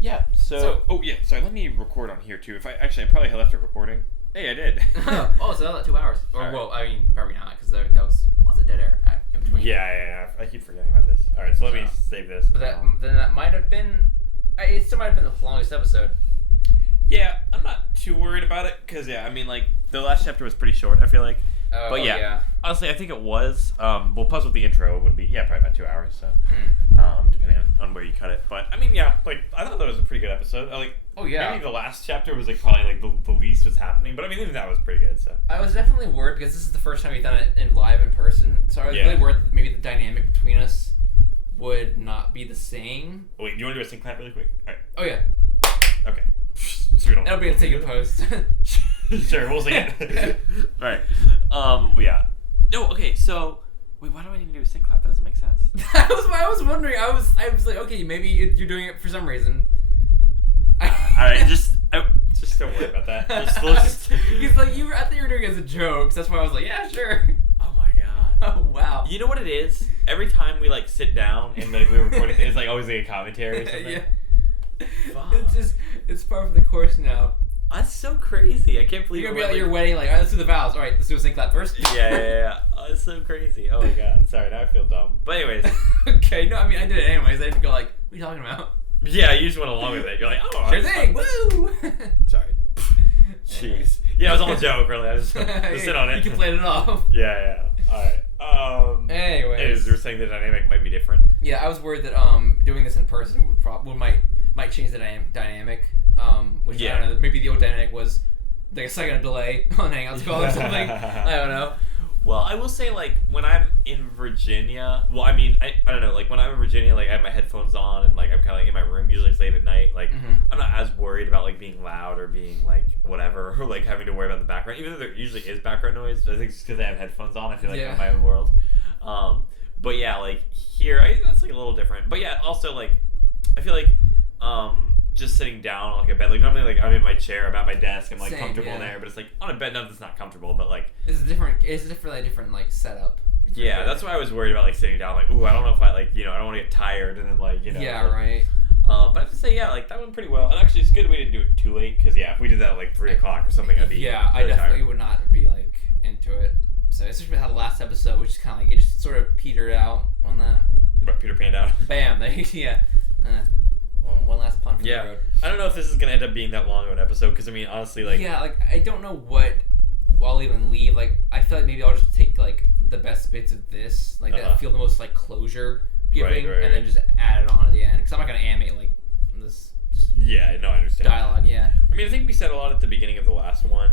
Yeah. Oh yeah. Sorry. Let me record on here too. I probably left it recording. Hey, I did. Oh, so that 2 hours. Or All right. well, I mean, probably not because that was lots of dead air in between. Yeah. I keep forgetting about this. All right. So let me save this. But that might have been. It still might have been the longest episode. Yeah, I'm not too worried about it because I mean, like the last chapter was pretty short. I feel like. But yeah, honestly, I think it was. Well, plus with the intro, it would be probably about 2 hours. So, depending on where you cut it. But I mean, yeah, like I thought that was a pretty good episode. Maybe the last chapter was like probably like the least was happening. But I mean, even that was pretty good. So I was definitely worried because this is the first time we've done it in live in person. So I was really worried that maybe the dynamic between us would not be the same. Wait, do you want to do a sync clap really quick? All right. Oh yeah. Okay. So It'll be a taken post. Sure, we'll see it. Alright. Yeah. No, okay, so wait, why do I need to do a sync clap? That doesn't make sense. That was what I was wondering. I was like, okay, maybe you're doing it for some reason. Alright, just don't worry about that. He's like, I thought you were doing it as a joke, so that's why I was like, yeah, sure. Oh my god. Oh wow. You know what it is? Every time we like sit down and like we're recording, it's like always like a commentary or something. Yeah. Fuck. It's part of the course now. That's so crazy. I can't believe you're gonna be at your wedding, like, all right, let's do the vows. All right, let's do a sync clap first. Yeah. Oh, it's so crazy. Oh my god. Sorry, now I feel dumb. But anyways. Okay, no, I mean I did it anyways. I didn't go like, what are you talking about? Yeah, you just went along with it. You're like, oh, sure thing. Woo! Sorry. Jeez. Yeah, it was all a joke, really. I just sit on it. You can play it off. Yeah. All right. Anyways, you were saying the dynamic might be different. Yeah, I was worried that doing this in person might change the dynamic. Which I don't know. Maybe the old dynamic was like a second delay on Hangouts call or something. I don't know. Well, I will say, like, when I'm in Virginia, well, I mean, I don't know, like, when I'm in Virginia, like, I have my headphones on, and, like, I'm kind of, like, in my room, usually it's late at night, like, I'm not as worried about, like, being loud or being, like, whatever, or, like, having to worry about the background, even though there usually is background noise. I think it's because I have headphones on, I feel like I'm in my own world. But, yeah, like, here, that's, like, a little different. But, yeah, also, like, I feel like, just sitting down on like a bed, like normally like I'm in my chair, I'm at my desk, I'm like comfortable there, but it's like on a bed, no, that's not comfortable, but like it's a different like setup. Yeah, that's why I was worried about like sitting down, like, ooh, I don't know if I like, I don't want to get tired, and then like, Yeah, right. But I have to say, yeah, like that went pretty well. And actually, it's good we didn't do it too late, because if we did that at like 3 o'clock or something, I'd be really I definitely tired. would not be like into it. So especially how the last episode, which is kind of like it just sort of petered out on that. But Peter panned out. Bam, one last pun for the road. I don't know if this is gonna end up being that long of an episode, because I mean, honestly, like I don't know what I'll even leave. Like I feel like maybe I'll just take like the best bits of this, like that feel the most like closure giving, and then just add it on at the end. Because I'm not gonna animate like this. I understand. Dialogue, yeah. I mean, I think we said a lot at the beginning of the last one,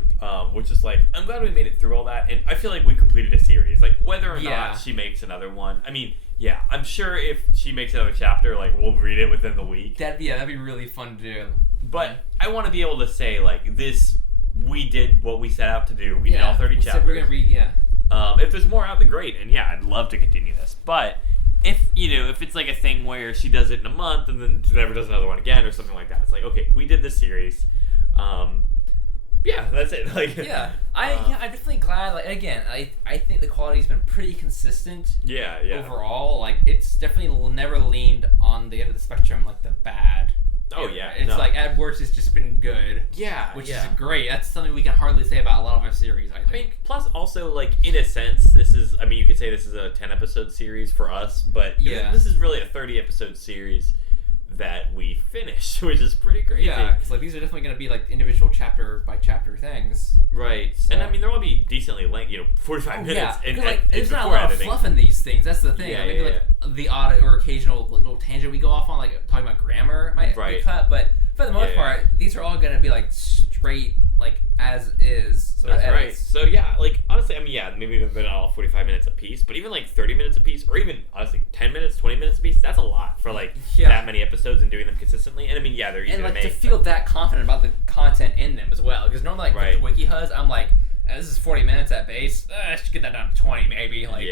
which is like, I'm glad we made it through all that, and I feel like we completed a series. Like whether or not she makes another one, I mean. Yeah, I'm sure if she makes another chapter, like, we'll read it within the week. That'd be really fun to do. But I want to be able to say, like, this, we did what we set out to do. We did all 30 chapters. Said we're going to read, if there's more out, the great. And yeah, I'd love to continue this. But if it's like a thing where she does it in a month and then never does another one again or something like that, it's like, okay, we did this series. Yeah, that's it. Like, I'm definitely glad. Like again, I think the quality's been pretty consistent. Yeah. Overall, like it's definitely never leaned on the end of the spectrum like the bad. Oh yeah, it's like at worst it's just been good. Yeah, which is great. That's something we can hardly say about a lot of our series. I think. I mean, plus also like in a sense, this is. I mean, you could say this is a 10-episode series for us, but this is really a 30-episode series that we finished, which is pretty crazy. Yeah, because like these are definitely going to be like individual chapter by chapter things. Right, so. And I mean they'll all be decently length, 45 minutes. Yeah, like there's not a lot of fluff in these things. That's the thing. Yeah, maybe like the odd or occasional little tangent we go off on, like talking about grammar might be cut, but for the most part, these are all going to be like straight, like as is. So that's right. So yeah, like honestly, I mean, maybe they're not all 45 minutes a piece, but even like 30 minutes a piece, or even honestly 10 minutes, 20 minutes a piece, that's a lot for like that many episodes and doing them consistently. And I mean, they're easy to make. And like to feel that confident about the content in them as well, because normally like with the Wiki Huz, I'm like, this is 40 minutes at base. I should get that down to 20 maybe. Like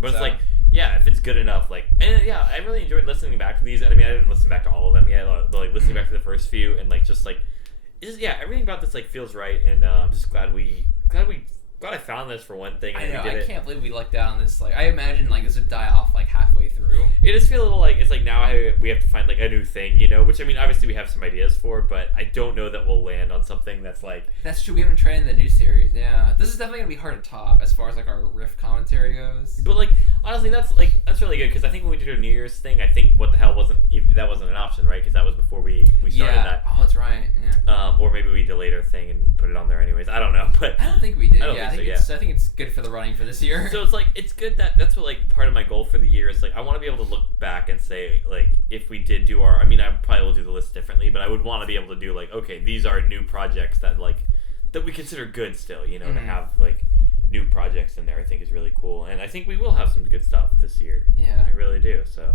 but it's like. Yeah, if it's good enough, like, and I really enjoyed listening back to these, and I mean, I didn't listen back to all of them yet, but like listening back to the first few, and like just like, everything about this like feels right, and I'm just glad I found this for one thing. And I can't believe we lucked out on this. Like, I imagine like this would die off like halfway through. It just feels a little like it's like now we have to find like a new thing, which which I mean, obviously we have some ideas for, but I don't know that we'll land on something that's like. That's true. We haven't tried in the new series. Yeah, this is definitely gonna be hard to top as far as like our riff commentary goes. But like honestly, that's really good because I think when we did a New Year's thing, I think what the hell wasn't an option, right? Because that was before we started that. Oh, that's right. Yeah. Or maybe we delayed our thing and put it on there anyways. I don't know, but I don't think we did. I think it's good for the running for this year. So it's like it's good that's what like part of my goal for the year is like I want to be able to look back and say like if we did do I probably will do the list differently, but I would want to be able to do like okay, these are new projects that we consider good still, to have like new projects in there. I think is really cool, and I think we will have some good stuff this year. Yeah, I really do. So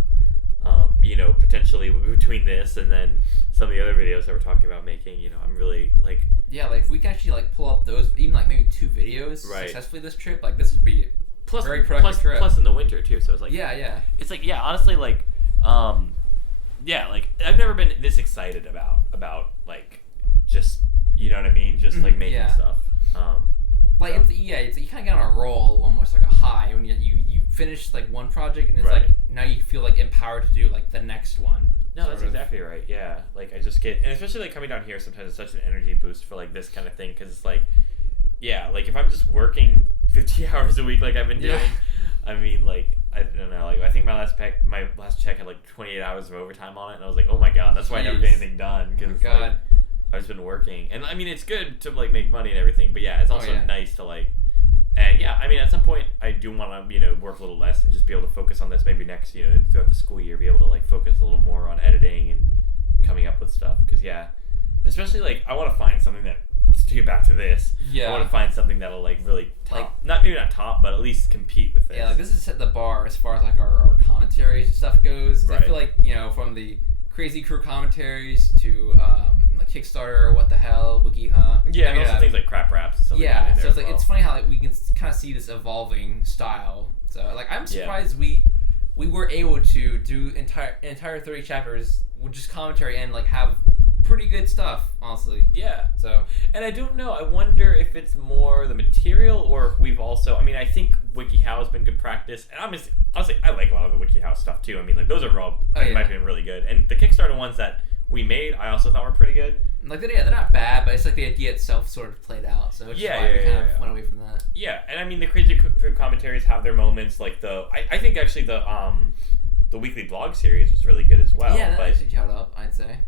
potentially between this and then some of the other videos that we're talking about making, I'm really like if we can actually like pull up those even like maybe 2 videos successfully this trip, like this would be very productive trip. Plus in the winter too, so it's like it's like honestly like like I've never been this excited about like just what I mean, just like making stuff. It's you kind of get on a roll, almost like a high when you finish like one project and it's like now you feel like empowered to do like the next one. No, that's exactly right. Yeah, like I just get, and especially like coming down here, sometimes it's such an energy boost for like this kind of thing because it's like, like if I'm just working 50 hours a week like I've been doing, I mean like I don't know, like I think my last check had like 28 hours of overtime on it, and I was like, oh my god, that's why I never get anything done because like, I've just been working, and I mean it's good to like make money and everything, but it's also nice to like. And I mean, at some point, I do want to, work a little less and just be able to focus on this. Maybe next, throughout the school year, be able to like focus a little more on editing and coming up with stuff. Because especially like I want to find something that to get back to this. I want to find something that'll like really top, maybe not top, but at least compete with this. Yeah, like this has set the bar as far as like our commentary stuff goes. I feel like from the Crazy Crew commentaries to like Kickstarter, What the Hell, WikiHuh. Yeah, and also things like Crap Raps and stuff like that. So it's like it's funny how like we can kind of see this evolving style. So like I'm surprised we were able to do entire 30 chapters with just commentary and like have pretty good stuff, honestly. Yeah. So and I don't know. I wonder if it's more the material or if we've also. I mean, I think WikiHow has been good practice, and honestly, I like a lot of the WikiHow stuff too. I mean, like those are all in my opinion really good, and the Kickstarter ones that we made, I also thought were pretty good. Like they're not bad, but it's like the idea itself sort of played out. So it's why we kind of went away from that. Yeah, and I mean the Crazy Crew commentaries have their moments. Like I think actually the weekly blog series was really good as well. Yeah, that actually held up, I'd say.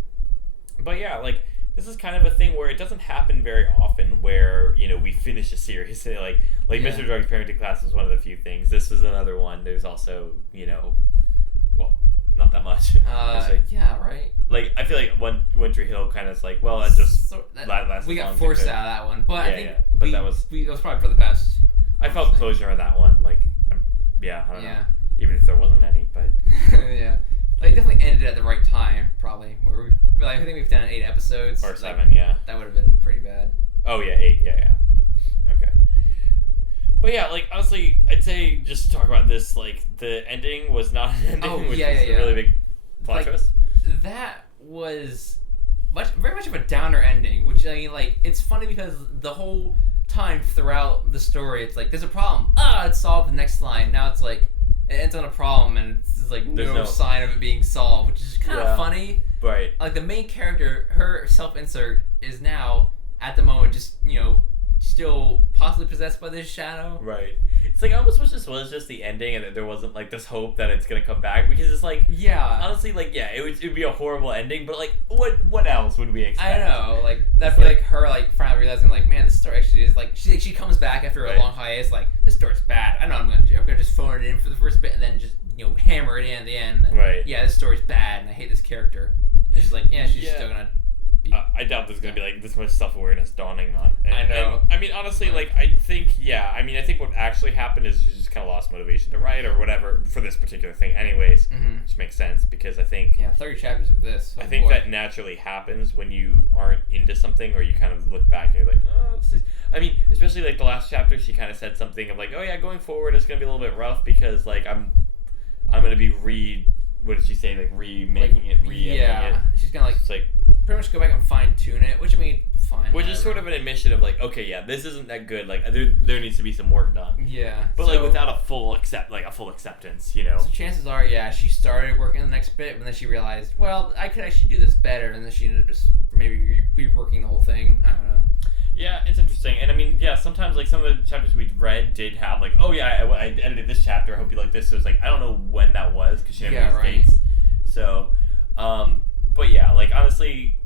But like this is kind of a thing where it doesn't happen very often where we finish a series. like Mr. Drug's Parenting Class was one of the few things. This was another one. There's also well, not that much. Yeah, right. Like I feel like Winter Hill kind of is like, well, that just lasted. We got forced out of that one, but I think that was probably for the best. I felt closure on that one. Like, I don't know. Even if there wasn't any, but yeah. Like, definitely ended at the right time, probably. Where I think we've done 8 episodes. Or 7, That would have been pretty bad. Oh, yeah, 8, yeah. Okay. But yeah, like, honestly, I'd say, just to talk about this, like, the ending was not an ending, which is a really big plot twist. That was very much of a downer ending, which, I mean, like, it's funny because the whole time throughout the story, it's like, there's a problem. It's solved, the next line. Now it's like, it ends on a problem, and it's like no sign of it being solved, which is kind of funny. Right. Like the main character, her self-insert is now at the moment just still possibly possessed by this shadow. Right. It's like I almost wish this was just the ending, and that there wasn't like this hope that it's gonna come back, because it's like honestly like it would be a horrible ending, but like what else would we expect? I know, like that'd be like her like finally realizing like, man, this story actually is like she comes back after a long hiatus, like this story's bad. I know what I'm gonna do. I'm gonna just phone it in for the first bit and then just hammer it in at the end. And, yeah, this story's bad and I hate this character. And she's like, she's still gonna. I doubt there's gonna be like this much self-awareness dawning on. I know. And, I mean, honestly, like I think what actually happened is she just kind of lost motivation to write or whatever for this particular thing, anyways. Which makes sense because I think 30 chapters of this. I think that naturally happens when you aren't into something, or you kind of look back and you're like, oh, this is. I mean, especially like the last chapter, she kind of said something of like, oh yeah, going forward it's gonna be a little bit rough because like I'm gonna be what did she say? Like remaking it, re-editing it. She's gonna like it's like. Pretty much go back and fine tune it, which I mean, fine. Which is sort of an admission of like, okay, yeah, this isn't that good. Like there needs to be some work done. Yeah. But like without a full acceptance, you know. So chances are, yeah, she started working on the next bit, but then she realized, well, I could actually do this better, and then she ended up just maybe reworking the whole thing. I don't know. Yeah, it's interesting. And I mean, yeah, sometimes like some of the chapters we read did have like, oh yeah, I edited this chapter. I hope you like this. So it's like, I don't know when that was because she never used dates. So, but yeah, like honestly,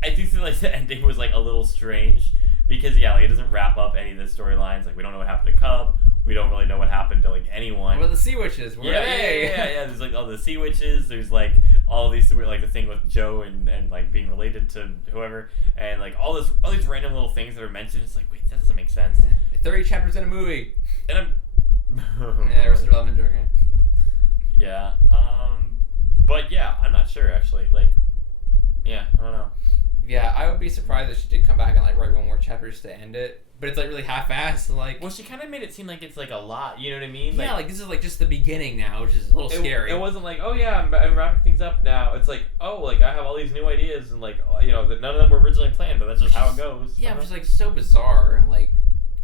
I do feel like the ending was like a little strange because yeah, like it doesn't wrap up any of the storylines. Like we don't know what happened to Cub. We don't really know what happened to like anyone. What about the Sea Witches? Yeah. There's like all the Sea Witches. There's like all these like the thing with Joe and like being related to whoever, and like all these random little things that are mentioned. It's like, wait, that doesn't make sense. Yeah. 30 chapters in a movie. And I'm yeah, Arrested Development joke. Yeah. But yeah, I'm not sure actually. Like, yeah, I don't know. Yeah, I would be surprised if she did come back and like write one more chapter just to end it. But it's like really half-assed, like. Well, she kind of made it seem like it's like a lot. You know what I mean? Yeah, like this is like just the beginning now, which is a little scary. It wasn't like, oh yeah, I'm wrapping things up now. It's like, oh, like I have all these new ideas and like, you know, that none of them were originally planned, but that's just how it goes. Yeah, which is like so bizarre. Like,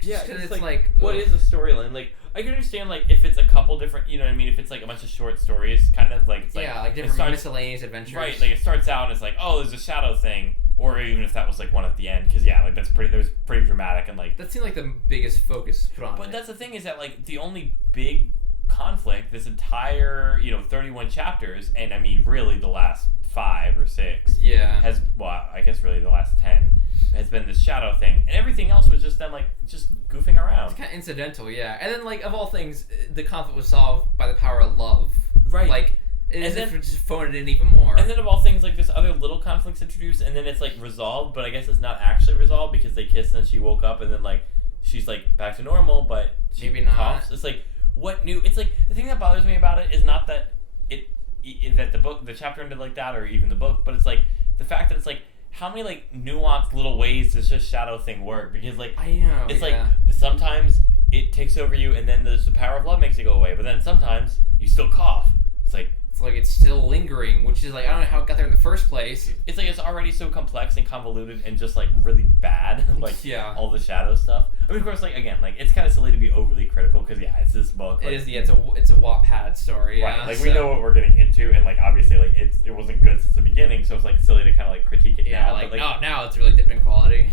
yeah, because it's like what is a storyline? Like, I can understand like if it's a couple different, you know what I mean? If it's like a bunch of short stories, kind of like it's like like different miscellaneous adventures. Right, like it starts out and it's like, oh, there's a shadow thing. Or even if that was like one at the end, because yeah, like that was pretty dramatic and like that seemed like the biggest focus put on. But that's the thing is that like the only big conflict this entire 31 chapters, and I mean really the last 5 or 6 has I guess really the last 10 has been this shadow thing, and everything else was just them like just goofing around. It's kind of incidental, yeah. And then like of all things, the conflict was solved by the power of love, right? Like. As if it just phoned it in even more. And then of all things, like, this other little conflict's introduced, and then it's, like, resolved, but I guess it's not actually resolved because they kissed and she woke up, and then, like, she's, like, back to normal, but she maybe not. coughs. It's, like, what new... It's, like, the thing that bothers me about it is not that that the chapter ended like that, or even the book, but it's, like, the fact that it's, like, how many, like, nuanced little ways does this shadow thing work? Because, like... I know, it's, like, sometimes it takes over you, and then the power of love makes it go away, but then sometimes you still cough. It's, like... Like it's still lingering, which is like I don't know how it got there in the first place. It's like it's already so complex and convoluted and just like really bad, like all the shadow stuff. I mean, of course, like again, like it's kind of silly to be overly critical because it's this book. Like, it is, it's a Wattpad story, right? Like we know what we're getting into, and like obviously, like it wasn't good since the beginning, so it's like silly to kind of like critique it now. Like now it's really dipped in quality.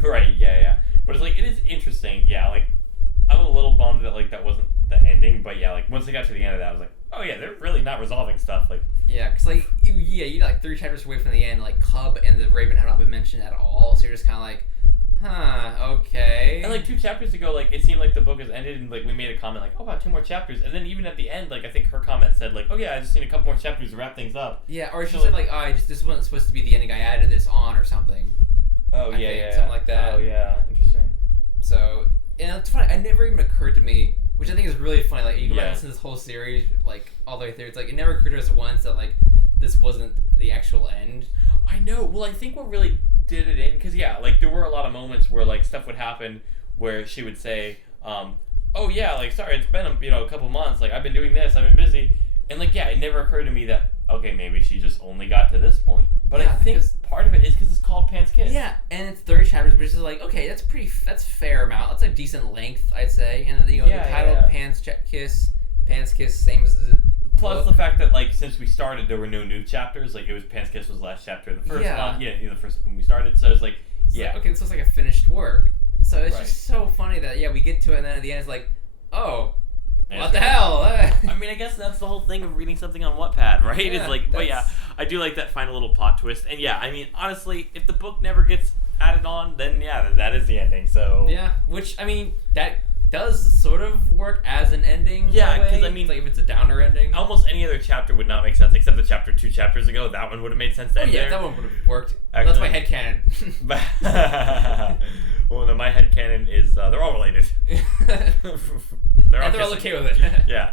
Right? Yeah. But it's like it is interesting. Yeah, like I'm a little bummed that like that wasn't the ending, but yeah, like once I got to the end of that, I was like. Oh yeah, they're really not resolving stuff like. Yeah, because like you're like 3 chapters away from the end. Like Cub and the Raven have not been mentioned at all, so you're just kind of like, okay. And like 2 chapters ago, like it seemed like the book has ended, and like we made a comment like, oh, about 2 more chapters, and then even at the end, like I think her comment said like, oh yeah, I just need a couple more chapters to wrap things up. Yeah, or she said like, oh, this wasn't supposed to be the ending. I added this on or something. Oh yeah, something like that. Oh yeah, interesting. So and it's funny. It never even occurred to me. Which I think is really funny. Like you go back and listen to this whole series, like all the way through. It's like it never occurred to us once that like this wasn't the actual end. I know. Well, I think what really did it in, because like there were a lot of moments where like stuff would happen where she would say, "Oh yeah, like sorry, it's been a couple months. Like I've been doing this, I've been busy," and like it never occurred to me that okay, maybe she just only got to this point. But I think part of it is because it's called Pan's Kiss. Yeah, and it's 30 chapters, which is like, okay, that's fair amount. That's a decent length, I'd say. And the title Pan's Kiss, same as the Plus book. The fact that like since we started, there were no new chapters. Like it was Pan's Kiss was the last chapter of the first one. Yeah, the first when we started. So it's like, like, okay, this was like a finished work. So it's just so funny that we get to it, and then at the end it's like, oh. What the hell? I mean, I guess that's the whole thing of reading something on Wattpad, right? Yeah, it's like, but I do like that final little plot twist. And I mean, honestly, if the book never gets added on, then that is the ending. So which I mean, that does sort of work as an ending. Yeah, because I mean, like if it's a downer ending, almost any other chapter would not make sense except the chapter 2 chapters ago. That one would have made sense. To end there. That one would have worked. Actually, that's my headcanon. Well, no, my headcanon is they're all related. They're all okay with it. Yeah.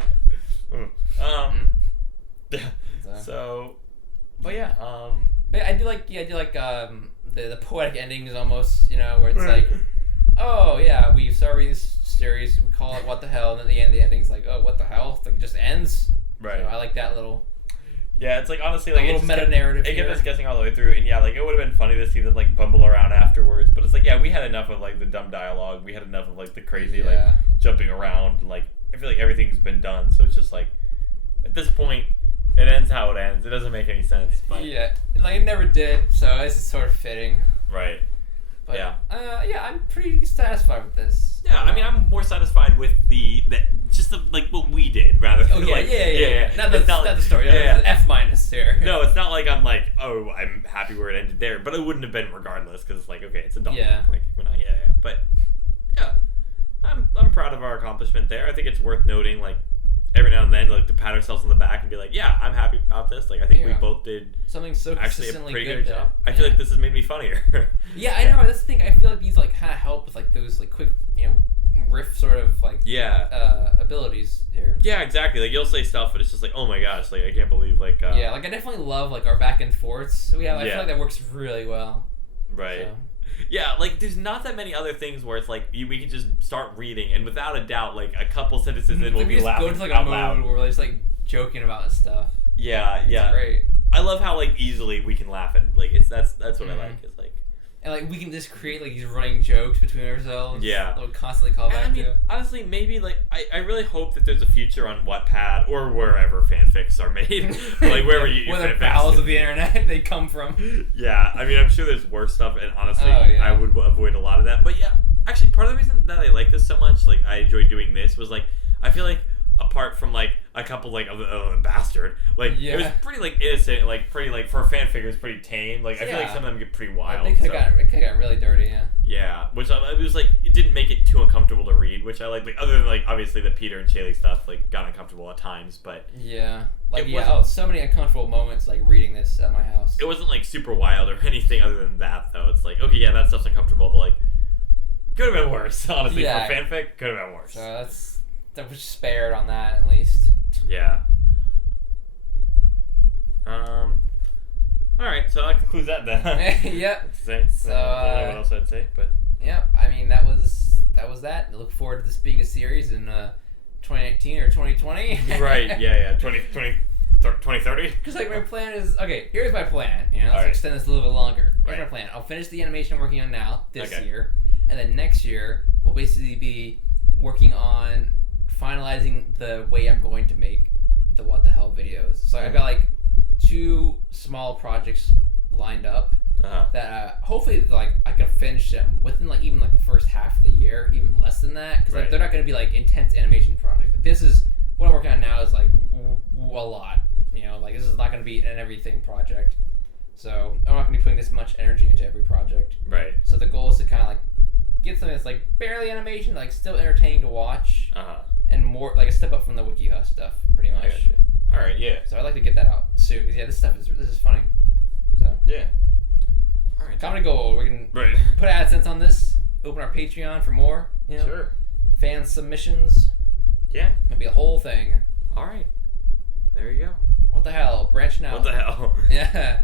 So, but but I do like the poetic endings almost, where it's like, oh yeah, we started this series, we call it What the Hell, and then at the end the ending's like, oh, what the hell? Like, it just ends. Right. So I like that little. Yeah, it's like honestly like a little meta narrative. It kept us guessing all the way through, and yeah, like it would have been funny to see them like bumble around afterwards. But it's like we had enough of like the dumb dialogue. We had enough of like the crazy like jumping around. Like I feel like everything's been done, so it's just like at this point, it ends how it ends. It doesn't make any sense. But yeah, like it never did. So this is sort of fitting. Right. But, I'm pretty satisfied with this. Yeah, I mean, I'm more satisfied with like what we did rather than yeah. Not the story. Yeah. F minus here. No, it's not like I'm like, oh, I'm happy where it ended there, but it wouldn't have been regardless because it's like, okay, it's a dog. Yeah. Like we're not. But yeah, I'm proud of our accomplishment there. I think it's worth noting, like every now and then, like to pat ourselves on the back and be like, yeah, I'm happy about this. Like I think we both did something so actually a pretty good job. Yeah. I feel like this has made me funnier. Yeah, I know. That's the thing. I feel like these like kind of help with like those like quick, riff sort of like abilities here. Yeah, exactly. Like you'll say stuff, but it's just like, oh my gosh, like I can't believe like. Yeah, like I definitely love like our back and forths. I feel like that works really well. Right. So. Yeah, like there's not that many other things where it's like we can just start reading, and without a doubt, like a couple sentences in, we'll be laughing go into like out a loud. mode where we're just like joking about stuff. Yeah, it's great. I love how like easily we can laugh at like that's what I like. It's like. And like we can just create like these running jokes between ourselves. Yeah. That we'll constantly call back to. Honestly, maybe like I really hope that there's a future on Wattpad or wherever fanfics are made. Like wherever where the bowels of the internet they come from. Yeah, I mean I'm sure there's worse stuff, and honestly I would avoid a lot of that. But yeah, actually part of the reason that I like this so much, like I enjoy doing this, was like I feel like apart from like a couple like of bastard, like it was pretty like innocent, like pretty like for a fanfic it was pretty tame. Like I feel like some of them get pretty wild. It could have got really dirty, yeah. Yeah, which it was like it didn't make it too uncomfortable to read, which I like other than like obviously the Peter and Shaylee stuff like got uncomfortable at times, but so many uncomfortable moments like reading this at my house. It wasn't like super wild or anything other than that though. It's like okay, yeah, that stuff's uncomfortable, but like could have been worse. Honestly, for fanfic, could have been worse. So that was spared on that at least. Yeah. All right, so that concludes that then. Yep. So I don't know what else I'd say, but yeah, I mean that was that. I look forward to this being a series in 2019 or 2020. Right. Yeah. 2030. Because like my plan is here's my plan. Let's extend this a little bit longer. Here's my plan. I'll finish the animation I'm working on now this year, and then next year we'll basically be working on finalizing the way I'm going to make the What the Hell videos. So I've got like 2 small projects lined up that hopefully like I can finish them within like even like the first half of the year, even less than that, because like they're not going to be like intense animation projects. Like this is what I'm working on now is like a lot. Like this is not going to be an everything project. So I'm not going to be putting this much energy into every project. Right. So the goal is to kind of like get something that's like barely animation, like still entertaining to watch. And more like a step up from the WikiHusk stuff, pretty much. I got you. All right, yeah. So I'd like to get that out soon because this is funny. So yeah. All right. Comedy Gold. We can put AdSense on this. Open our Patreon for more. Sure. Fan submissions. Yeah. It'll be a whole thing. All right. There you go. What the hell? Branching out. What the hell? Yeah.